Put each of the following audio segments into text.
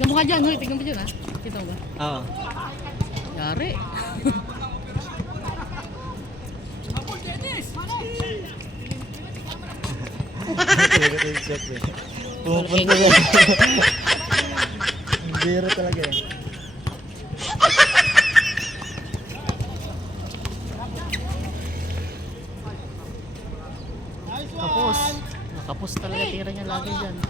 Tignan mo ka dyan, hoy. Tignan mo dyan, ha? Kita mo ba? Oo. Yari. Pumupunta yan. Biro talaga eh. Kapos. Nakapos talaga tira niya lagi dyan.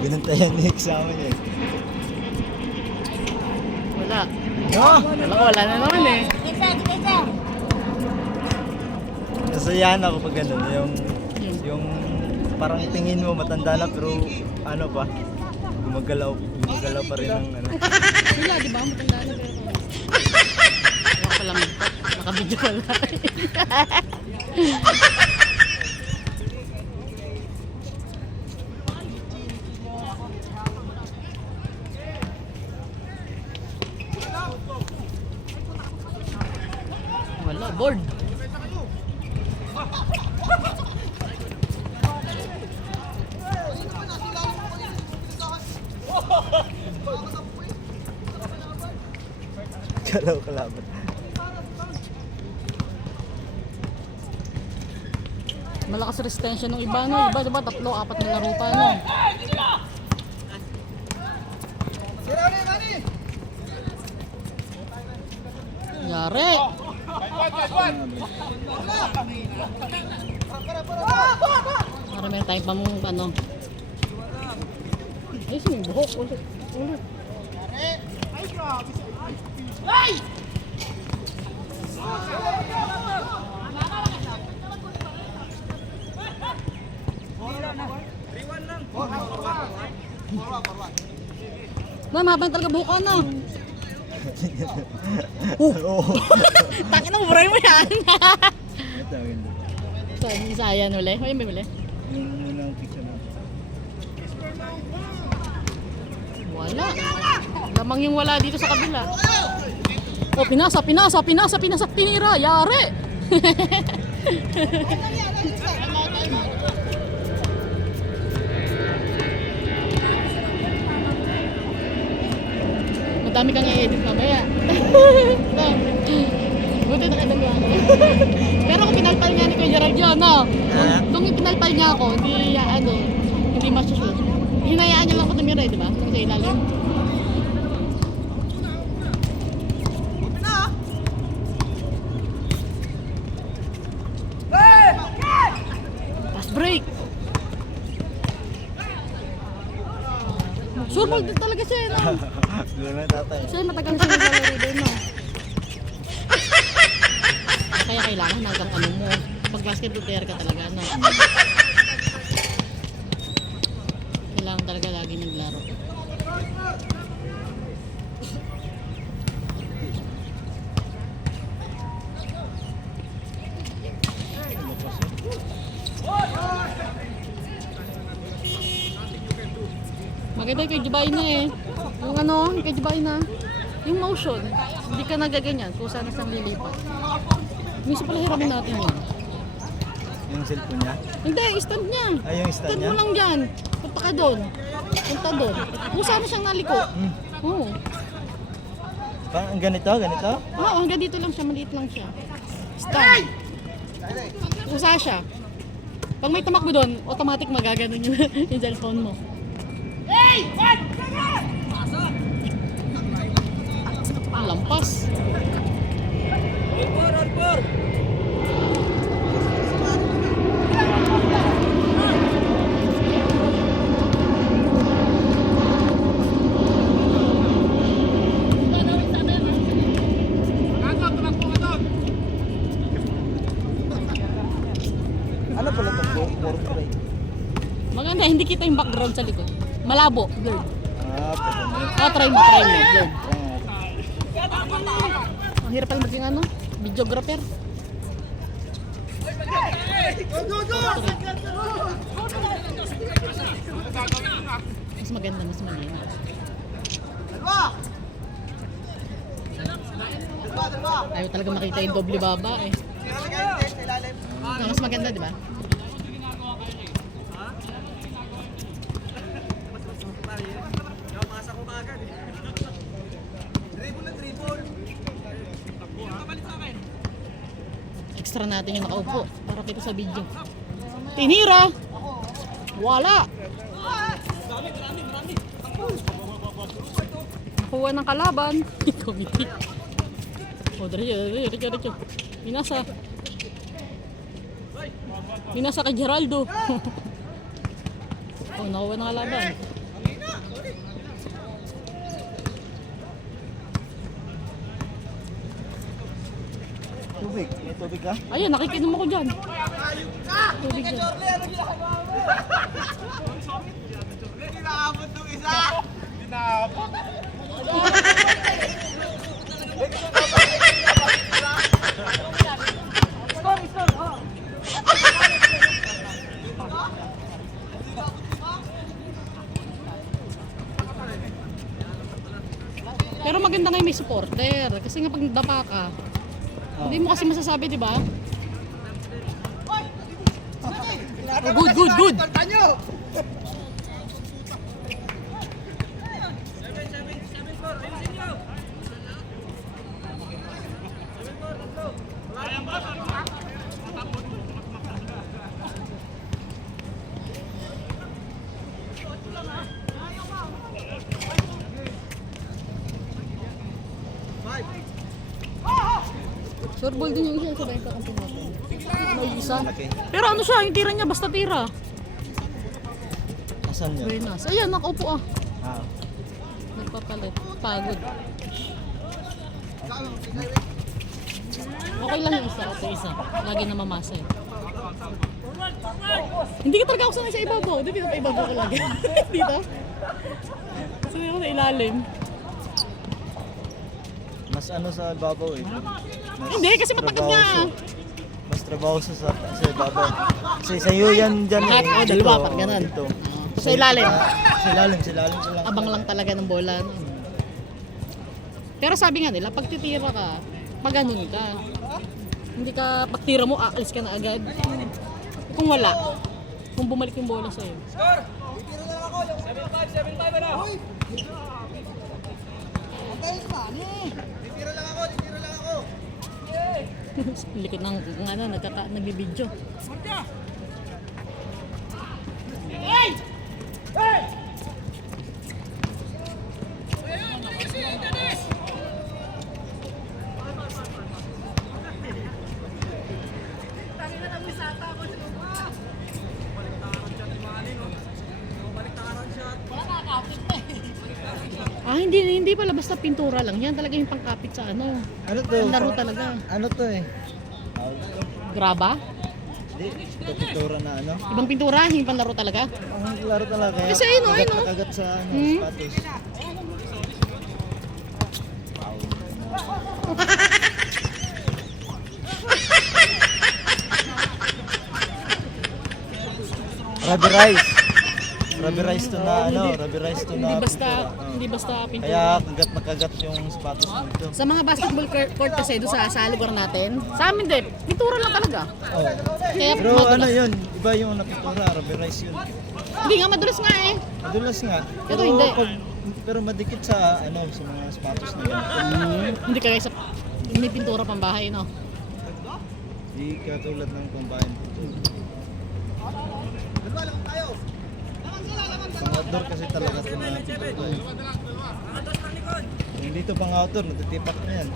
Binantayan ni kasama niya eh. Wala. No! Wala na naman eh. Nasayahan ako pag ganun, yung parang tingin mo matanda na pero ano pa, gumagalaw pa rin ang ano. Sila, di ba? Matanda na pero wala pa lang. Nakabidyo pala. Wala, board. Galaw kalaban. Malakas resistensya ng iba, no? Iba, diba? 3, 4 na laro pa, no? Yari! Para meron tayong pang, ano? Ayos yung buhok. Ulit. Ma'am, habang talaga buka na. Oo. Takin na, buray mo yan. Ito, yun. So, isayan uli. May uli. Yung unang picture na. Wala. Lamang yung wala dito sa kabila. Oh, pinasa. Tinira. Yari. Madami kang i-edit mamaya. Buti na kadalawa ako. Pero kung pinalpal nga ni Kuya Gerald yun, no? Kung pinalpal niya ako, hindi masushoot. Hinayaan niya lang ko tumira, di ba? Sa ilalim. Fast break! Sure din talaga siya, no? Doon na tatay. Siya matagal siya naglalaro doon, no? Kaya kailangan hanggang ano mo. Pag basketball player ka talaga, no? Kailangan talaga lagi naglaro. Maganda yung kay Jubay na eh. Yung ano, kay Jubay na. Yung motion, hindi ka nagaganyan kung saan saan lilipat. Minsan pala hiramin natin yun. Yung cellphone niya? Hindi, stand niya. Ay, yung stand Stand niya? mo lang dyan. Punta ka doon. Punta doon. Kung saan siyang naliko. Oo. Parang ganito? Oo, hanggang dito lang siya. Maliit lang siya. Stand. Usa siya. Pag may tamakbo doon, automatic magaganon yung cellphone mo. Ang lampas. Ano pala ito? Fourth grade. Maganda, hindi kita yung background sa likod. Malabo, blurred. Ah, Try mo, blurred. pwede. Ang hirap pala maging ano, videographer. Mas maganda, mas malinaw. Ayaw talaga makita yung doble baba eh. Mas maganda, di ba? Extra natin yung nakaupo para kita sa video. Tinira! Wala! Nakuha ng kalaban. Committee. O, diretso. Minasa. Minasa kay Geraldo. O, nakuha ng kalaban. Tubig. May tubig ka? Ayun, nakikinom ako dyan. Tubig dyan. Pero maganda nga yung may supporter. Kasi nga pag nadapa ka, hindi mo kasi masasabi, di ba? Oh, good. Sure ball din yung isa sa bangka kung pumatay. May isa. Pero ano siya, yung tira niya basta tira. Asan yun? Very nice. Ayan, nakaupo ah. Ah. Nagpapalit. Pagod. Okay lang yung isa. Okay, isa. Lagi na mamasa eh. Hindi ka talaga ako sanay sa ibabaw. Dito pa ibabaw ko lagi. Dito. Sanay ako sa ilalim. Mas ano sa babaw eh. Hindi, kasi matagal nga. Mas trabaho sa babaw. Kasi sa iyo yan dyan. Lahat, dalawa, pag ganun. Dito. Sa ilalim. Sa ilalim lang. Abang lang talaga ng bola. No? Pero sabi nga nila, pag titira ka, pag ganun ka. Hindi ka, pag tira mo, aalis ka na agad. Kung wala, kung bumalik yung bola sa'yo. Score! Titira lang ako. 7-5 ano? Titira lang ako. Likod ng ano, nagbibidyo. Hindi pala basta pintura lang. Yan talaga yung pangkapit sa ano. Ano to? Ang laro talaga. Ano to eh? Graba? Hindi. Ito pintura na ano? Ibang pintura, hindi panlaro talaga. Ang laro talaga. Kasi ayun, ayun, oh. Kagat sa ano, Hmm? sapatos. Rubberized to na ano, rubberized to na. Hindi basta pintura. Kaya kagat yung sapatos mo dito. Sa mga basketball court kasi doon sa lugar natin, sa amin din, pintura lang talaga. Oh. Kaya Pero madulas. ano yun, iba yung napintura, rubberized yun. Hindi nga, madulas nga eh. Madulas nga. Pero hindi. Pero madikit sa ano, sa mga sapatos na yun. Hindi kagaya sa may pintura pang bahay, no? Di katulad ng pambayan dito. Pang outdoor kasi talaga ito na pintura eh. Kung dito pang outdoor, natitipak na yan.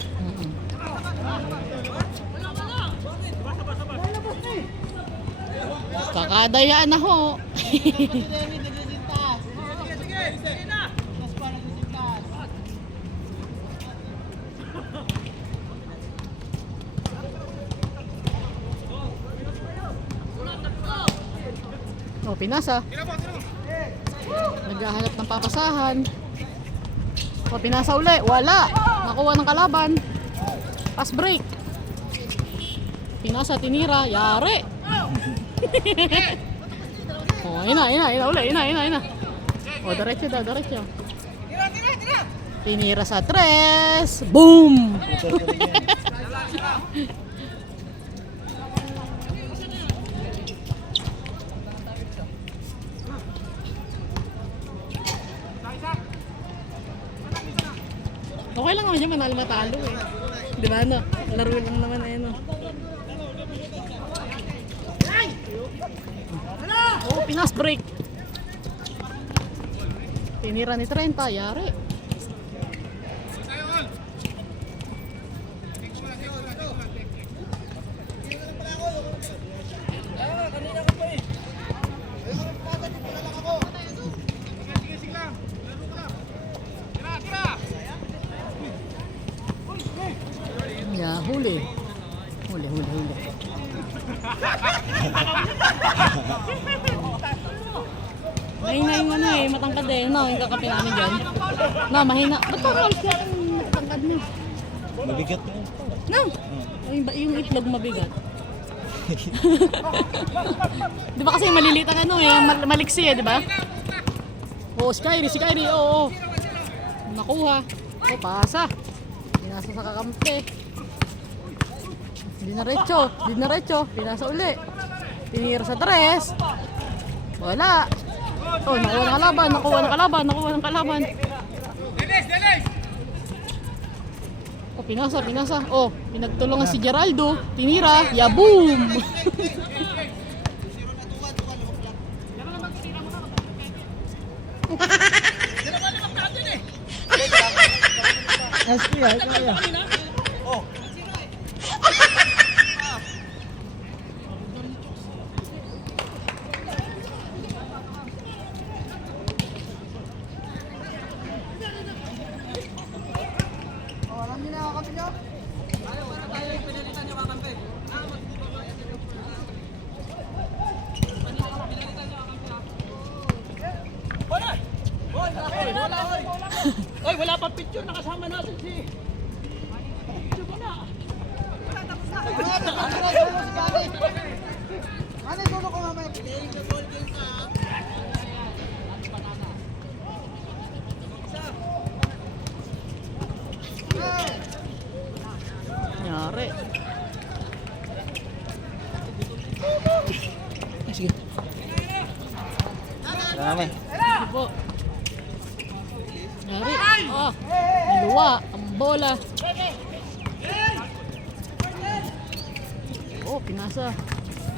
Kakadayaan na ho. Oh, pinasa. Naghahanap ng papasahan. O, pinasa uli. Wala. Nakuha ng kalaban. Pass break. Pinasa, tinira. Yari. O, ina. Uli, ina. O, diretso daw, diretso. Tinira sa tres. Boom! Okay lang naman yun, manalo matalo eh. Di ba no? Laro lang naman eh no. Oh, Pinas break. Tinira ni 30, yari. Yeah, huli. Huli. Mahina yung ano eh, matangkad eh. No, yung kakapi namin dyan. No, mahina. Ba't parang alis yan yung matangkad niya? Mabigat na yun. No! Yung itlog mabigat. Di ba kasi maliliit ang ano eh, maliksi eh, di ba? Oo, si Kyrie, oo. Nakuha. Oh, pasa. Pinasa sa kakampi. Dinaretso. Pinasa uli. Tinira sa 3. Wala. Oh, nakuha ng kalaban. Dennis! Oh, pinasa. Oh, pinagtulungan si Geraldo. Tinira. Ya, boom! Kaya. Oy, wala pa picture nakasama natin si. Yari. Sige. Dami. Sige po. Yari. Oh, niluwa. Ang bola. Oh, pinasa.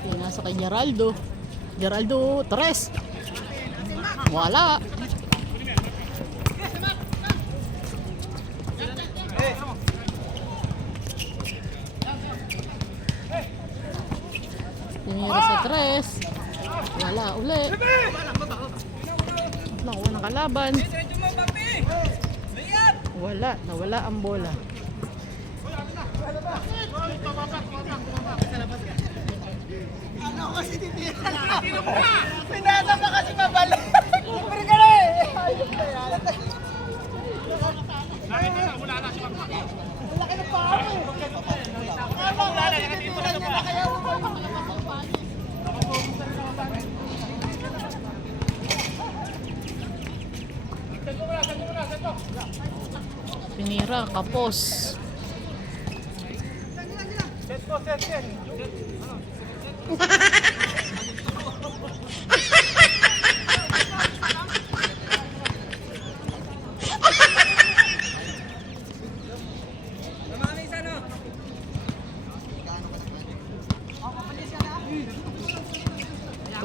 Pinasa kay Geraldo. Geraldo, 3. Wala. Tinira sa 3. Wala uli. Nakuha ng kalaban. Nawala ang bola. Pinasa pa kasi mabalo. Libre ka na eh. Wala na si Papa. Laki ng paa eh. Wala na dito na pa. Pinira, kapos. Set.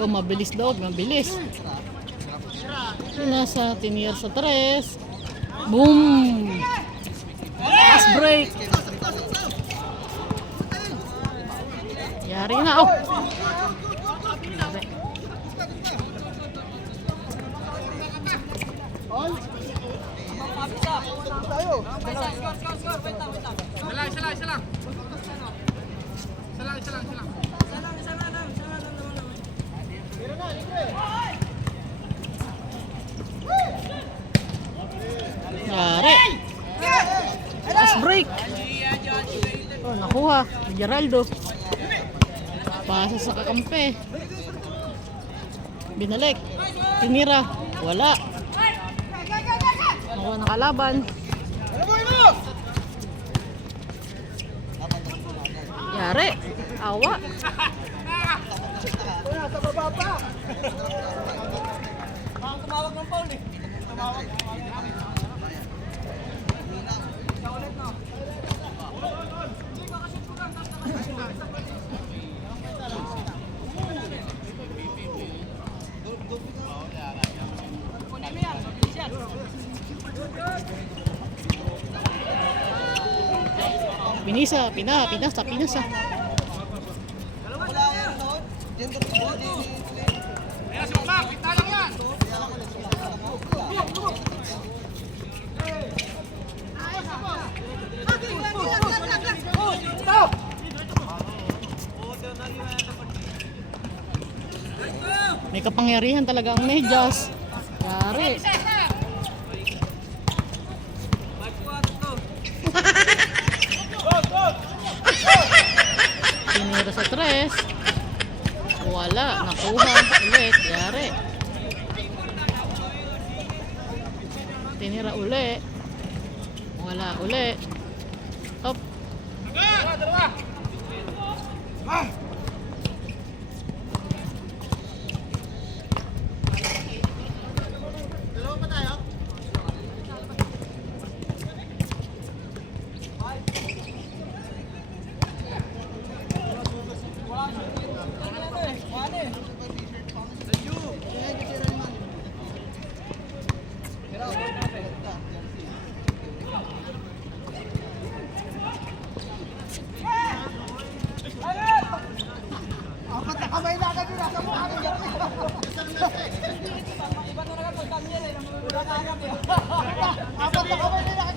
Oh, mabilis daw, mabilis. Pinasa, tinira sa 3. Boom! Fast break. Yari na, oh. Isa lang. Yari. Fast break. Oh, nakuha. Geraldo. Pasa sa kakampi. Binalik. Tinira. Wala. Nakuha ng kalaban. Awa. Sa baba pa. Tumawag ng foul eh. Tumawag. Pinisa, pinasa. Ayan si Mac, kita lang yan. May kapangyarihan talaga ang medyas. Yari. Tinira sa tres. Wala. Nakuha. Ulit. Yari. Tinira uli. Wala uli. Up. Dalawa.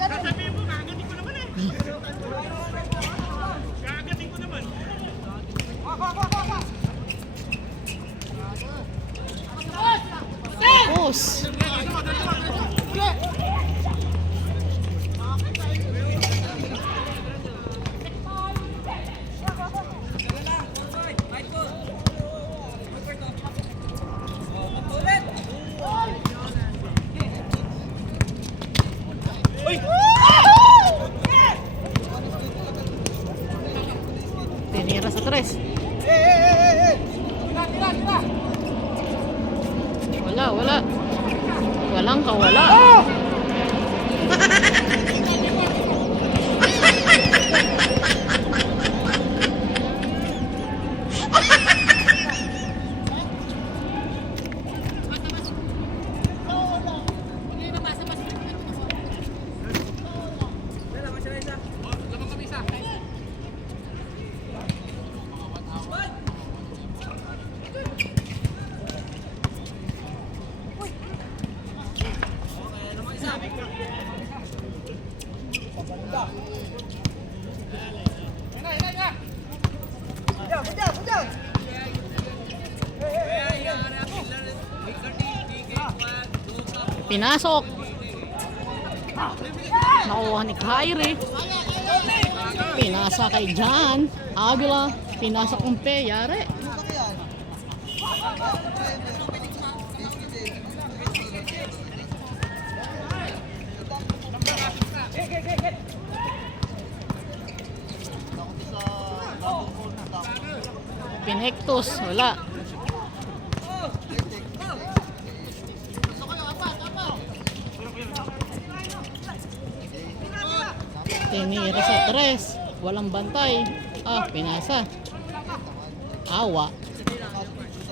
Sasabihin mo, kagatin ko naman eh. Kagatin ko naman. Tapos. Tinira sa tres. Wala. Walang kawala. Pinasok. Nakuha ni Kyrie. Pinasa kay John Avila. Pinasa kumpe. Yari. Pinektos. Wala. Tinira sa tres. Walang bantay. Pinasa. Awa.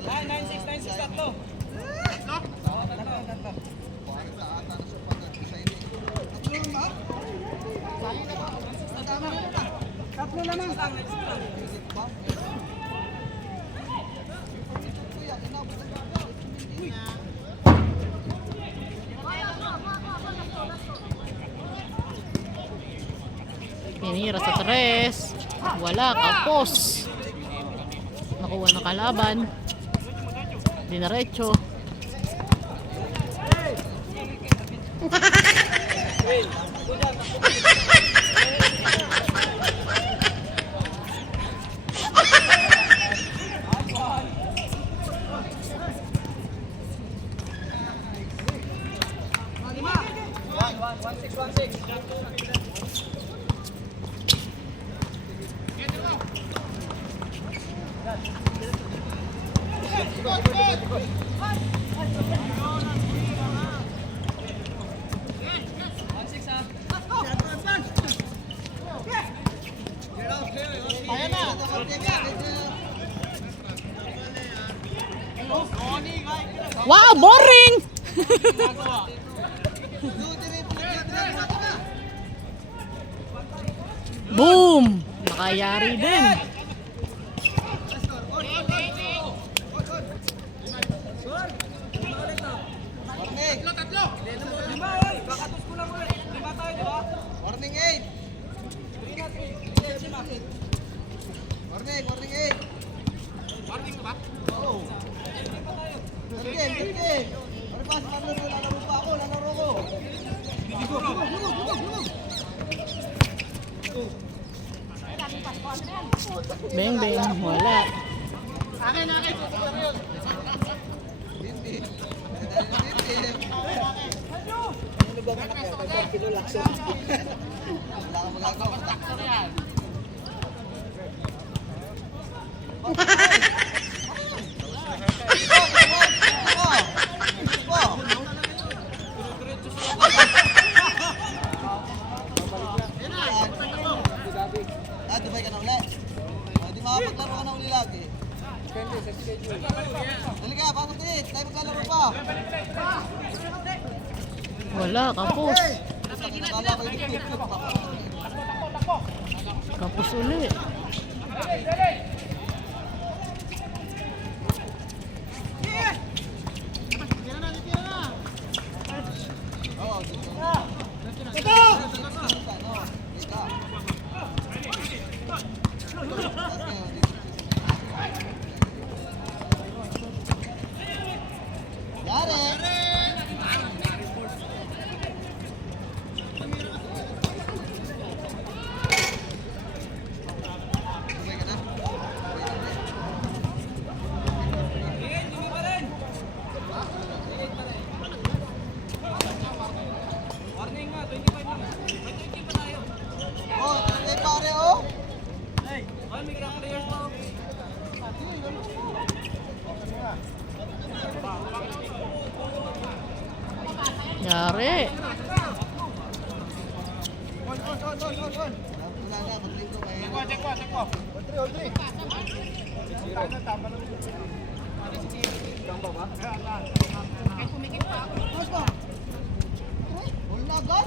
9-6 tatlo. Tatlo lamang. Tinira sa tres. Wala. Kapos. Nakuha na kalaban. Dinaretso. Wow, boring! Boom! Nakayari din. Warning 8. Warning 8. Warning ka ba? Oo. Good game. Ano pa, lalaro pa ako, lalaro ko. Beng, beng. Wala. Akin. Ano ba anak yan? Pag pinulakso. Wala kang magagawa. Takto na yan. Dubai ka na uli. Di makapaglaro ka na uli lagi. Dali ka, pasok din. Tayo maglalaro pa. Wala, kapos. Nakala ko yung tip-tip. Kapos uli. Oo, pare, oh. Yari. Wala na, maglingko kayo. Check mo. Wala agad?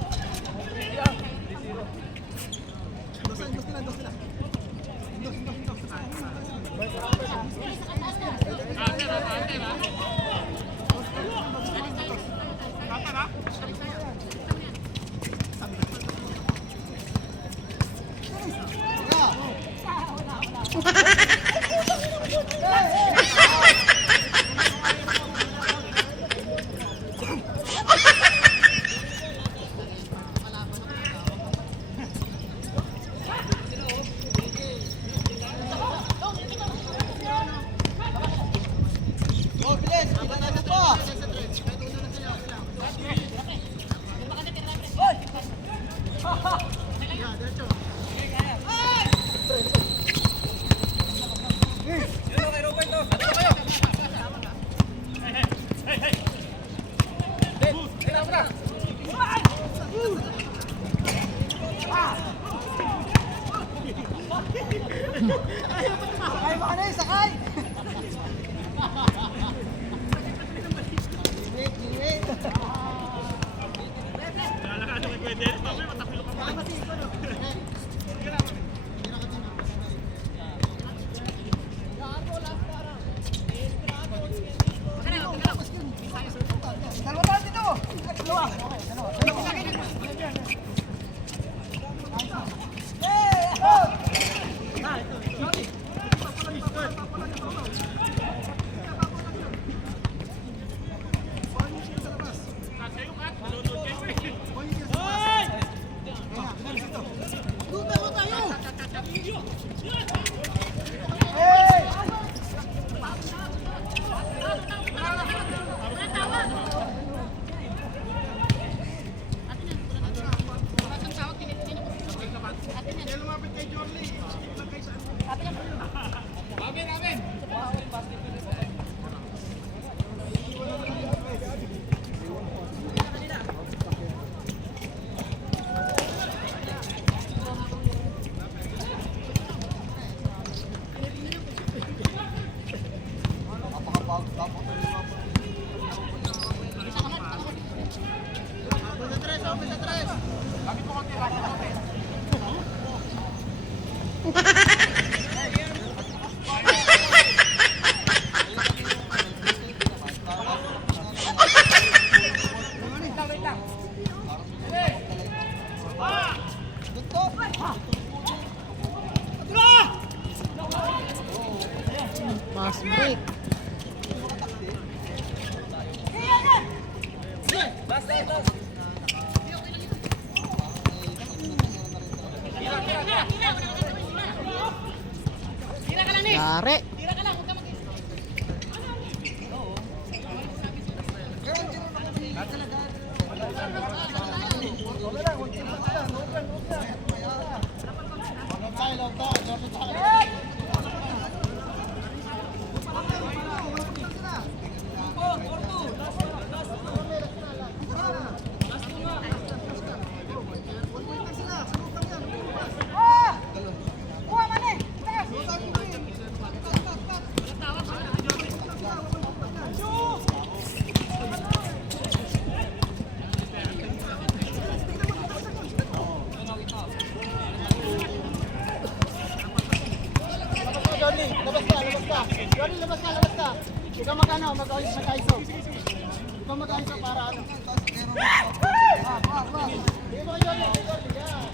Oh, bilis! Kita natin pa! Sakay mo ka na eh! Sakay! Wait. Dalawa tayo dito! Dalawa! Fast break. Yari. Johnny, labas ka. Johnny, labas ka. Ikaw mag-ano, mag-ISO. Ikaw mag-ISO para ano. Hindi mo Johnny, yan.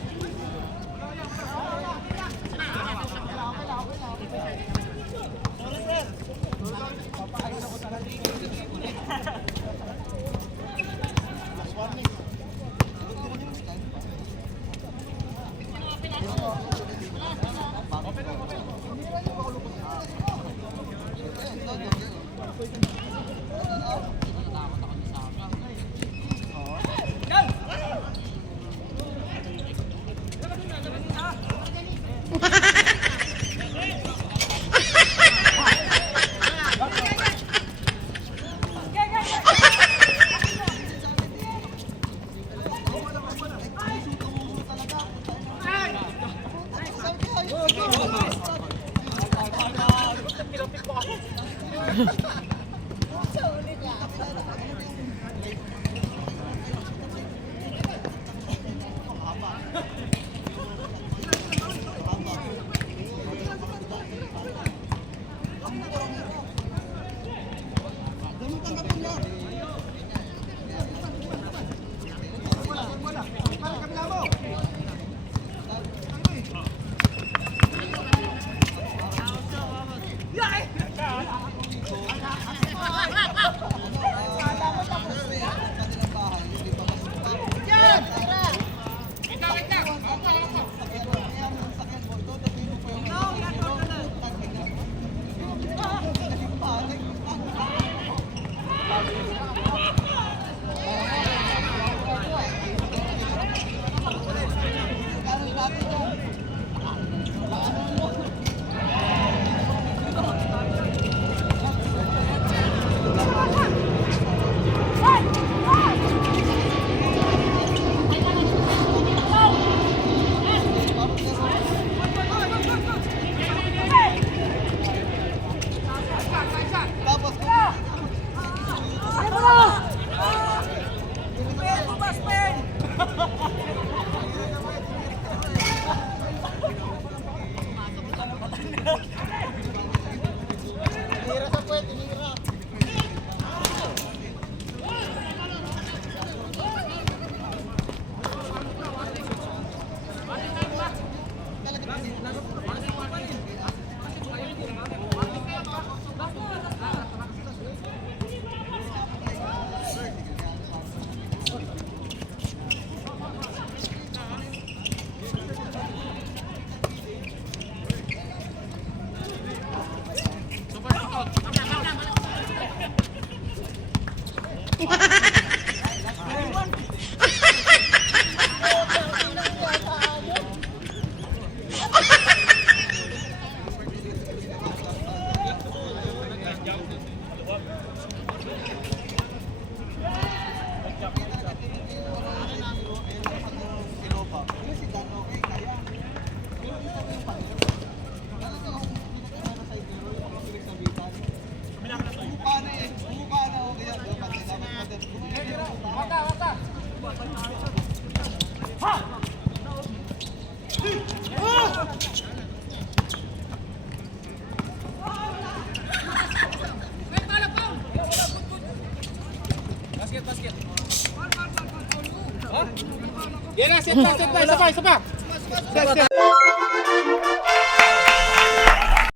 Yan na, set pa. Sagot.